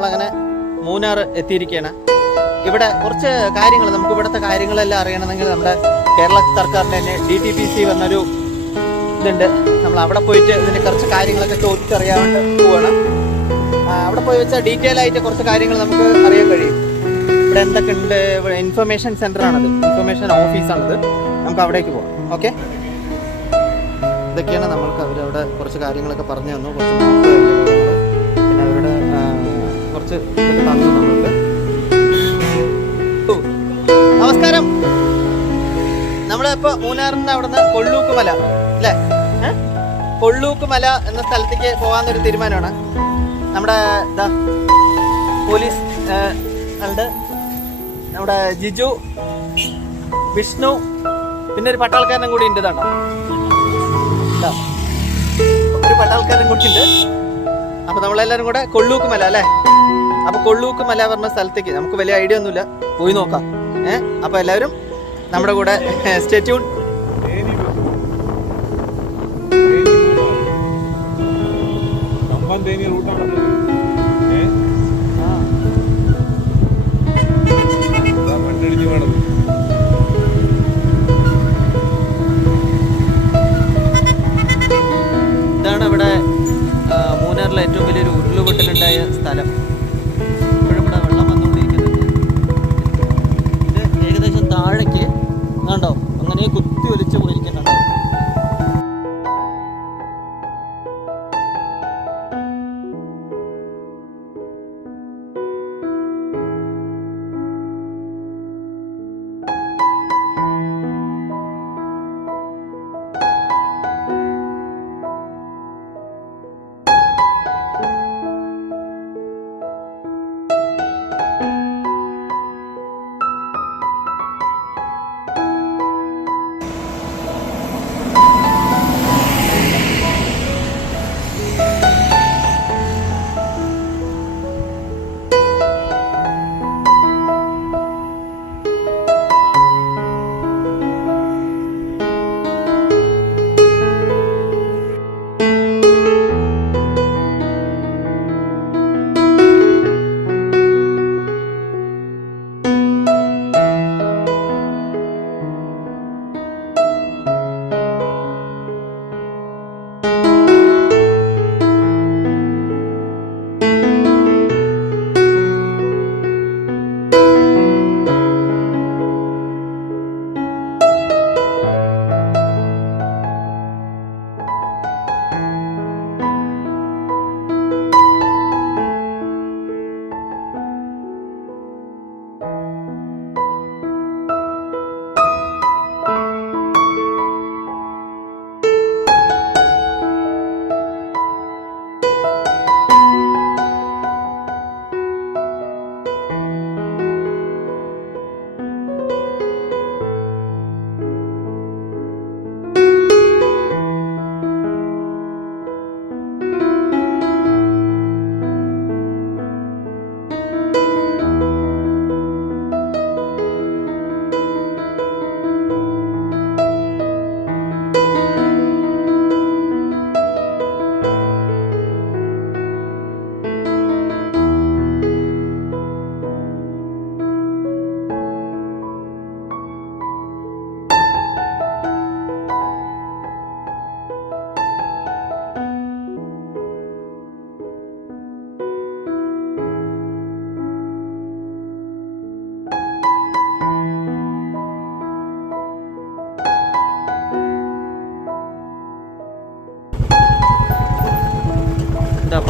നമ്മളങ്ങനെ മൂന്നാർ എത്തിയിരിക്കുകയാണ്. ഇവിടെ കുറച്ച് കാര്യങ്ങൾ നമുക്ക് ഇവിടുത്തെ കാര്യങ്ങളെല്ലാം അറിയണമെങ്കിൽ നമ്മുടെ കേരള സർക്കാരിൻ്റെ തന്നെ DTPC പറഞ്ഞൊരു ഇതുണ്ട്. നമ്മൾ അവിടെ പോയിട്ട് ഇതിൻ്റെ കുറച്ച് കാര്യങ്ങളൊക്കെ ചോദിച്ചറിയാൻ പോവുകയാണ്. അവിടെ പോയി വെച്ചാൽ ഡീറ്റെയിൽ ആയിട്ട് കുറച്ച് കാര്യങ്ങൾ നമുക്ക് അറിയാൻ കഴിയും. ഇവിടെ എന്തൊക്കെ ഉണ്ട്, ഇവിടെ ഇൻഫർമേഷൻ സെൻ്ററാണത്, ഇൻഫർമേഷൻ ഓഫീസാണത്. നമുക്ക് അവിടേക്ക് പോകാം. ഓക്കെ, ഇതൊക്കെയാണ് നമ്മൾക്ക് അവരവിടെ കുറച്ച് കാര്യങ്ങളൊക്കെ പറഞ്ഞു തന്നു. കുറച്ച് പിന്നെ അവരുടെ കുറച്ച് ഇതൊക്കെ തന്നു നമ്മൾക്ക്. നമസ്കാരം. നമ്മളിപ്പോൾ മൂന്നാറിൻ്റെ അവിടെ നിന്ന് കൊള്ളൂക്ക് മല അല്ലേ, കൊള്ളൂക്ക് മല എന്ന സ്ഥലത്തേക്ക് പോകാമെന്നൊരു തീരുമാനമാണ്. നമ്മുടെ പോലീസ് ഉണ്ട്, നമ്മുടെ ജിജു, വിഷ്ണു, പിന്നെ ഒരു പട്ടാൾക്കാരനും കൂടി ഉണ്ട്. ഇതാണ്ടോ, ഒരു പട്ടാൾക്കാരനും കൂടി ഉണ്ട്. അപ്പോൾ നമ്മളെല്ലാവരും കൂടെ കൊള്ളൂക്ക് മല അല്ലേ. അപ്പോൾ കൊള്ളൂക്ക് മല പറഞ്ഞ സ്ഥലത്തേക്ക് നമുക്ക് വലിയ ഐഡിയ ഒന്നുമില്ല, പോയി നോക്കാം. അപ്പോൾ എല്ലാവരും നമ്മുടെ കൂടെ സ്റ്റേ ട്യൂൺ. ഇതാണ് ഇവിടെ മൂന്നാറിലെ ഏറ്റവും വലിയൊരു ഉരുളുപൊട്ടലുണ്ടായ സ്ഥലം. ഇപ്പോഴും ഇവിടെ വെള്ളം വന്നുകൊണ്ടിരിക്കുന്നുണ്ട്. ഇത് ഏകദേശം താഴേക്ക് കണ്ടോ അങ്ങനെ കുത്തി ഒലിച്ച് പോയിരിക്കുന്നുണ്ടോ.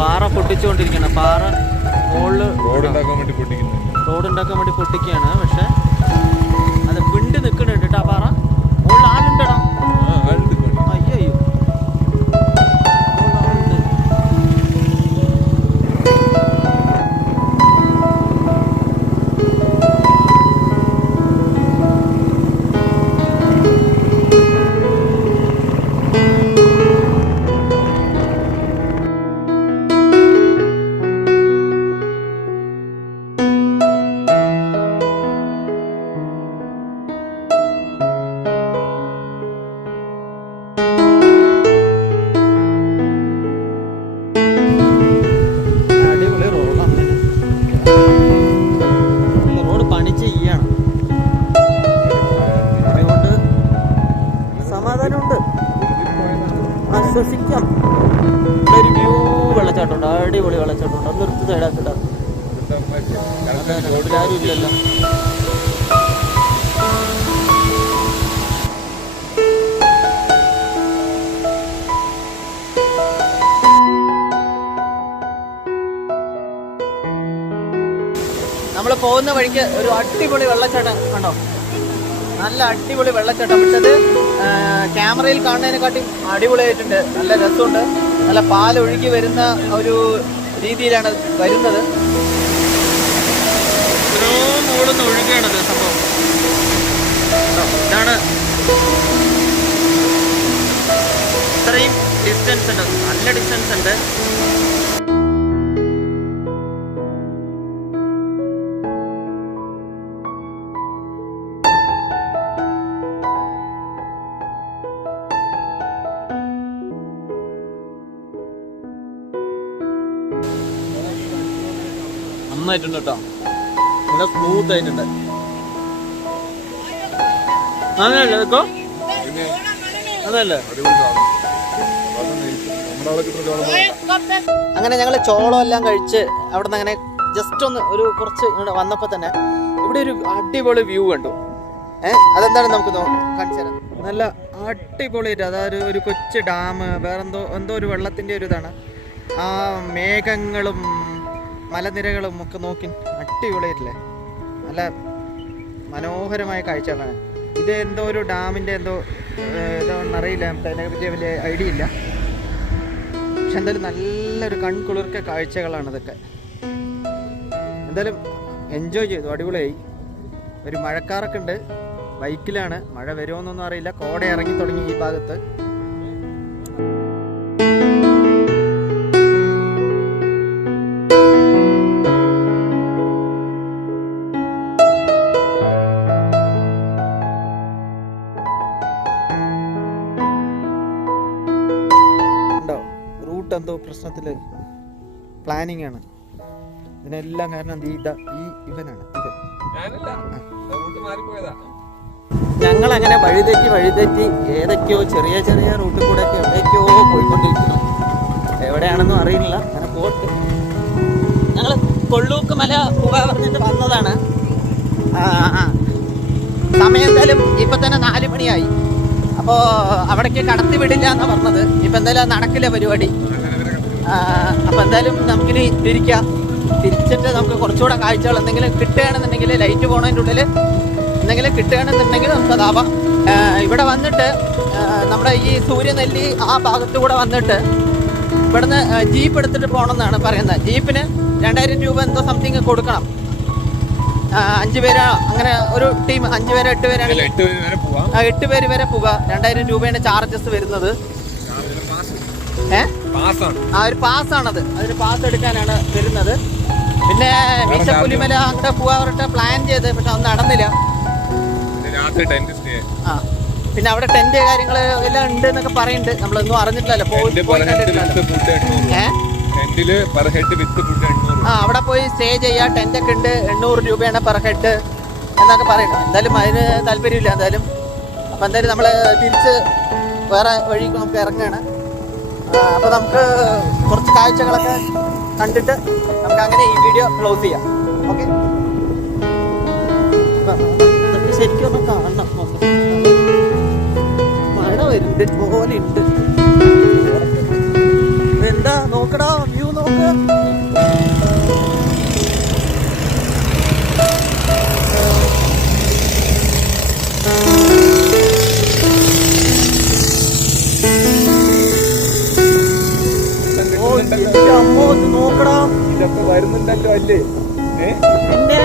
പാറ പൊട്ടിച്ചുകൊണ്ടിരിക്കുകയാണ്. പാറ മുകളിൽ റോഡുണ്ടാക്കാൻ വേണ്ടി പൊട്ടിക്കുകയാണ്. പക്ഷെ അത് പിണ്ട് നിൽക്കുന്നുണ്ട് കേട്ടോ. ആ പാറ മുകളിൽ ആളുണ്ടടാ. അയ്യോ അയ്യോ, സൈഡാക്കിട്ടാ ആരും ഇല്ലല്ലോ. നമ്മൾ പോകുന്ന വഴിക്ക് ഒരു അടിപൊളി വെള്ളച്ചാട്ടം കണ്ടോ, നല്ല അടിപൊളി വെള്ളച്ചാട്ടം. പക്ഷെ അത് ക്യാമറയിൽ കാണുന്നതിനെക്കാട്ടി അടിപൊളിയായിട്ടുണ്ട്, നല്ല രസമുണ്ട്. നല്ല പാലൊഴുകി വരുന്ന ഒരു രീതിയിലാണ് വരുന്നത്. മുകളിൽ ഒഴുകുകയാണത് സംഭവം. ഇതാണ് ഇത്രയും ഡിസ്റ്റൻസ് ഉണ്ട്, നല്ല ഡിസ്റ്റൻസ് ഉണ്ട്. നന്നായിട്ടുണ്ട് കേട്ടോ, നല്ല സ്മൂത്ത് ആയിട്ടുണ്ട്. അതല്ലേ ഇതൊക്കെ അതല്ലേ. അങ്ങനെ ഞങ്ങൾ ചോളം എല്ലാം കഴിച്ച് അവിടെ നിന്ന് അങ്ങനെ ജസ്റ്റ് ഒന്ന് ഒരു കുറച്ച് ഇങ്ങോട്ട് വന്നപ്പോൾ തന്നെ ഇവിടെ ഒരു അടിപൊളി വ്യൂ കണ്ടു. അതെന്താണ് നമുക്ക് കാണിച്ചു തരാം. നല്ല അടിപൊളിയായിട്ട്, അതായത് ഒരു കൊച്ചു ഡാം, വേറെന്തോ ഒരു വെള്ളത്തിൻ്റെ ഒരു ഇതാണ്. ആ മേഘങ്ങളും മലനിരകളും ഒക്കെ നോക്കി അടിപൊളിയായിട്ടില്ലേ, നല്ല മനോഹരമായ കാഴ്ചകളാണ്. ഇത് എന്തോ ഒരു ഡാമിൻ്റെ അറിയില്ല, നമുക്ക് അതിനെപ്പറ്റി വലിയ ഐഡിയ ഇല്ല. പക്ഷെ എന്തായാലും നല്ലൊരു കൺകുളിർക്ക കാഴ്ചകളാണ് ഇതൊക്കെ. എന്തായാലും എൻജോയ് ചെയ്തു, അടിപൊളിയായി. ഒരു മഴക്കാറൊക്കെ ഉണ്ട്, ബൈക്കിലാണ്, മഴ വരുമോന്നൊന്നും അറിയില്ല. കോട ഇറങ്ങി തുടങ്ങി ഈ ഭാഗത്ത്. എന്തോ പ്രശ്നത്തില് പ്ലാനിങ് ആണ് ഇതിനെല്ലാം കാരണം. ഇവനാണ് ഞങ്ങൾ അങ്ങനെ വഴിതെറ്റി ഏതൊക്കെയോ ചെറിയ ചെറിയ റൂട്ടിൽ കൂടെ ഒക്കെ എവിടേക്കോ പോയിക്കൊണ്ടിരിക്കുന്നു. എവിടെയാണെന്നും അറിയില്ല. അങ്ങനെ പോട്ടെ. ഞങ്ങൾ കൊള്ളൂക്ക് മല പോകാൻ പറഞ്ഞിട്ട് വന്നതാണ്. സമയം എന്തായാലും ഇപ്പൊ തന്നെ 4 മണിയായി. അപ്പോൾ അവിടേക്ക് കടത്തി വിടില്ല എന്നാണ് പറഞ്ഞത്. ഇപ്പം എന്തായാലും നടക്കില്ല പരിപാടി. അപ്പോൾ എന്തായാലും നമുക്കിനി തിരിച്ചിട്ട് നമുക്ക് കുറച്ചുകൂടെ കാഴ്ചകൾ എന്തെങ്കിലും കിട്ടുകയാണെന്നുണ്ടെങ്കിൽ, ലൈറ്റ് പോണതിൻ്റെ ഉള്ളിൽ എന്തെങ്കിലും കിട്ടുകയാണെന്നുണ്ടെങ്കിൽ നമുക്കതാവാം. ഇവിടെ വന്നിട്ട് നമ്മുടെ ഈ സൂര്യനെല്ലി ആ ഭാഗത്തുകൂടെ വന്നിട്ട് ഇവിടുന്ന് ജീപ്പ് എടുത്തിട്ട് പോകണമെന്നാണ് പറയുന്നത്. ജീപ്പിന് 2000 രൂപ എന്തോ സംതിങ് കൊടുക്കണം. 5 പേര്, അങ്ങനെ ഒരു ടീം 5 പേര് 8 പേരാണ്. 8 പേര് വരെ പോവുക. 2000 രൂപയാണ് ചാർജസ് വരുന്നത്. ഒരു പാസ്സാണത്, അതിന് പാസ് എടുക്കാനാണ് വരുന്നത്. പിന്നെ മീശപ്പുലിമല അങ്ങോട്ട് പോകാൻ പ്ലാൻ ചെയ്ത്, പക്ഷെ അത് നടന്നില്ല. പിന്നെ അവിടെ ടെന്റ് കാര്യങ്ങൾ എല്ലാം ഉണ്ട് എന്നൊക്കെ പറയുന്നുണ്ട്. നമ്മളൊന്നും അറിഞ്ഞിട്ടില്ലല്ലോ. അവിടെ പോയി സ്റ്റേ ചെയ്യാ, ടെന്റ് ഒക്കെ ഉണ്ട്. 800 രൂപയാണ് പെർ ഹെഡ് എന്നൊക്കെ പറയുന്നത്. എന്തായാലും അതിന് താല്പര്യമില്ല എന്തായാലും. അപ്പം എന്തായാലും നമ്മൾ തിരിച്ച് വേറെ വഴി നമുക്ക് ഇറങ്ങുകയാണ്. അപ്പോൾ നമുക്ക് കുറച്ച് കാഴ്ചകളൊക്കെ കണ്ടിട്ട് നമുക്ക് അങ്ങനെ ഈ വീഡിയോ ക്ലോസ് ചെയ്യാം. ഓക്കെ, ശരിക്കും ഒന്ന് കാണണം. മഴ വരുന്നുണ്ട് പോലെ ഉണ്ട്. എന്താ നോക്കടാ, വ്യൂ നോക്ക്. നോക്കടാ, ഇതൊക്കെ വരുന്നുണ്ടല്ലോ അല്ലേ? പിന്നെ